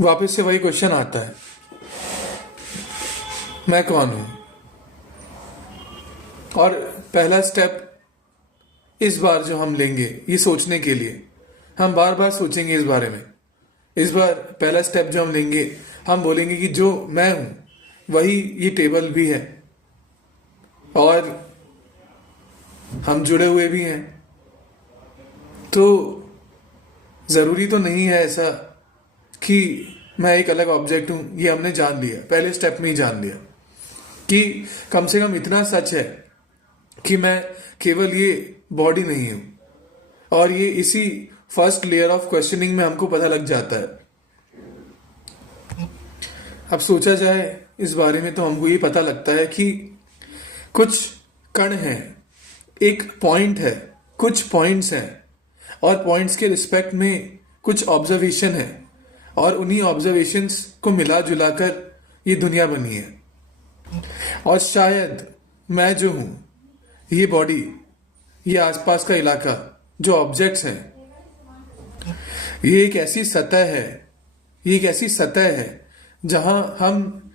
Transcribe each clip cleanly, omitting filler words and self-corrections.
वापस से वही क्वेश्चन आता है, मैं कौन हूं। और पहला स्टेप इस बार जो हम लेंगे ये सोचने के लिए, हम बार बार सोचेंगे इस बारे में। इस बार पहला स्टेप जो हम लेंगे, हम बोलेंगे कि जो मैं हूं वही ये टेबल भी है और हम जुड़े हुए भी हैं। तो जरूरी तो नहीं है ऐसा कि मैं एक अलग ऑब्जेक्ट हूं। ये हमने जान लिया, पहले स्टेप में ही जान लिया कि कम से कम इतना सच है कि मैं केवल ये बॉडी नहीं हूं। और ये इसी फर्स्ट लेयर ऑफ क्वेश्चनिंग में हमको पता लग जाता है। अब सोचा जाए इस बारे में तो हमको ये पता लगता है कि कुछ कण हैं, एक पॉइंट है, कुछ पॉइंट्स हैं और पॉइंट्स के रिस्पेक्ट में कुछ ऑब्जर्वेशन है और उन्हीं ऑब्जर्वेशंस को मिला जुलाकर ये दुनिया बनी है। और शायद मैं जो हूं, ये बॉडी, ये आसपास का इलाका, जो ऑब्जेक्ट्स हैं, ये एक ऐसी सतह है, ये एक ऐसी सतह है जहां हम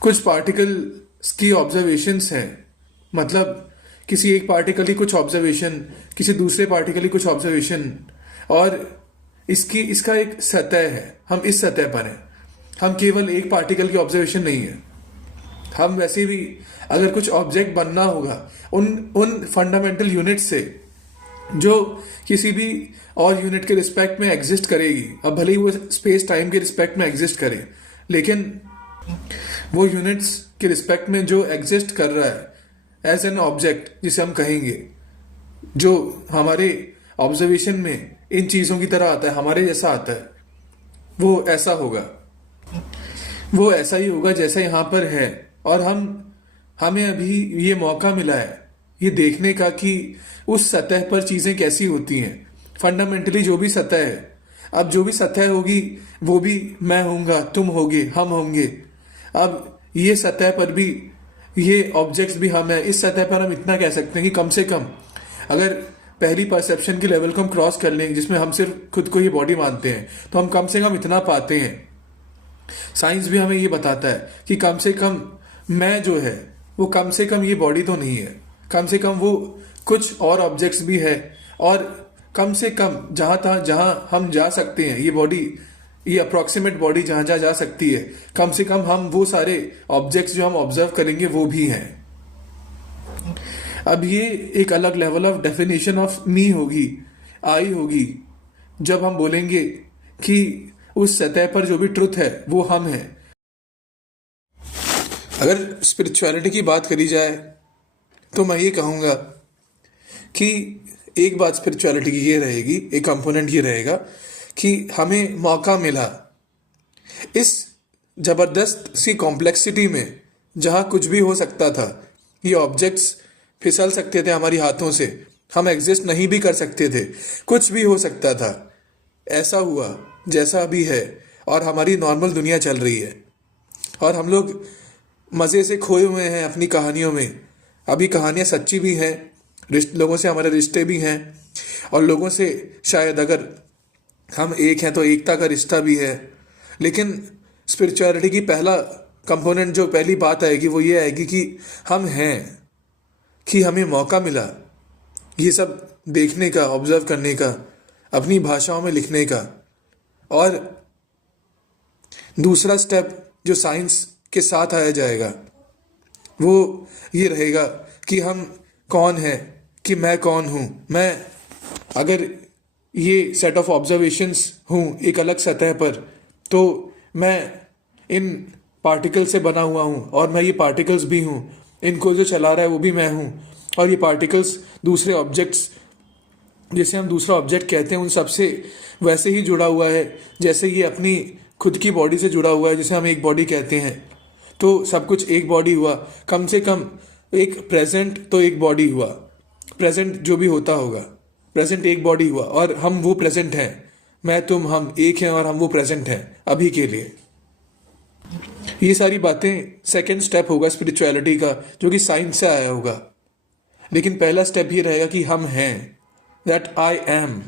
कुछ पार्टिकल्स की ऑब्जर्वेशंस हैं। मतलब किसी एक पार्टिकल की कुछ ऑब्जर्वेशन, किसी दूसरे पार्टिकल की कुछ ऑब्जर्वेशन, और इसका एक सतह है। हम इस सतह पर हैं, हम केवल एक पार्टिकल की ऑब्जर्वेशन नहीं है। हम वैसे भी अगर कुछ ऑब्जेक्ट बनना होगा उन फंडामेंटल यूनिट से जो किसी भी और यूनिट के रिस्पेक्ट में एग्जिस्ट करेगी। अब भले ही वो स्पेस टाइम के रिस्पेक्ट में एग्जिस्ट करे, लेकिन वो यूनिट्स के रिस्पेक्ट में जो एग्जिस्ट कर रहा है एज एन ऑब्जेक्ट, जिसे हम कहेंगे, जो हमारे ऑब्जर्वेशन में इन चीजों की तरह आता है, हमारे जैसा आता है, वो ऐसा होगा, वो ऐसा ही होगा जैसा यहां पर है। और हमें अभी ये मौका मिला है ये देखने का कि उस सतह पर चीजें कैसी होती हैं। फंडामेंटली जो भी सतह है, अब जो भी सतह होगी वो भी मैं होऊंगा, तुम होगे, हम होंगे। अब ये सतह पर भी ये ऑब्जेक्ट्स भी हम हैं। इस सतह पर हम इतना कह सकते हैं कि कम से कम अगर पहली परसेप्शन के लेवल को हम क्रॉस कर लें, जिसमें हम सिर्फ खुद को ये बॉडी मानते हैं, तो हम कम से कम इतना पाते हैं। साइंस भी हमें ये बताता है कि कम से कम मैं जो है वो कम से कम ये बॉडी तो नहीं है, कम से कम वो कुछ और ऑब्जेक्ट्स भी है। और कम से कम जहां हम जा सकते हैं, ये बॉडी, ये अप्रोक्सीमेट बॉडी जहां जहां जा सकती है, कम से कम हम वो सारे ऑब्जेक्ट्स जो हम ऑब्जर्व करेंगे वो भी हैं। अब ये एक अलग level of definition of me होगी, आई होगी, जब हम बोलेंगे कि उस सतह पर जो भी ट्रुथ है वो हम हैं। अगर स्पिरिचुअलिटी की बात करी जाए तो मैं ये कहूंगा कि एक बात स्पिरिचुअलिटी की ये रहेगी, एक कंपोनेंट ये रहेगा कि हमें मौका मिला इस जबरदस्त सी कॉम्प्लेक्सिटी में, जहां कुछ भी हो सकता था। ये ऑब्जेक्ट्स फिसल सकते थे हमारी हाथों से, हम एग्जिस्ट नहीं भी कर सकते थे, कुछ भी हो सकता था। ऐसा हुआ जैसा अभी है और हमारी नॉर्मल दुनिया चल रही है और हम लोग मजे से खोए हुए हैं अपनी कहानियों में। अभी कहानियां सच्ची भी हैं, लोगों से हमारे रिश्ते भी हैं और लोगों से शायद अगर हम एक हैं तो एकता का रिश्ता भी है। लेकिन स्पिरिचुअलिटी की पहला कंपोनेंट, जो पहली बात आएगी, वो ये आएगी कि हम हैं, कि हमें मौका मिला ये सब देखने का, ऑब्जर्व करने का, अपनी भाषाओं में लिखने का। और दूसरा स्टेप जो साइंस के साथ आया जाएगा वो ये रहेगा कि हम कौन हैं, कि मैं कौन हूं। मैं अगर ये सेट ऑफ ऑब्जर्वेशंस हूं एक अलग सतह पर, तो मैं इन पार्टिकल से बना हुआ हूं और मैं ये पार्टिकल्स भी हूं, इनको जो चला रहा है वो भी मैं हूं। और ये पार्टिकल्स दूसरे ऑब्जेक्ट्स, जिसे हम दूसरा ऑब्जेक्ट कहते हैं, उन सबसे वैसे ही जुड़ा हुआ है जैसे ये अपनी खुद की बॉडी से जुड़ा हुआ है, जिसे हम एक बॉडी कहते हैं। तो सब कुछ एक बॉडी हुआ, कम से कम एक प्रेजेंट तो एक बॉडी हुआ, प्रेजेंट जो भी होता होगा, प्रेजेंट एक बॉडी हुआ और हम वो प्रेजेंट हैं। मैं, तुम, हम एक हैं और हम वो प्रेजेंट हैं अभी के लिए। ये सारी बातें सेकेंड स्टेप होगा स्पिरिचुअलिटी का, जो कि साइंस से आया होगा। लेकिन पहला स्टेप ये रहेगा कि हम हैं, दैट आई एम।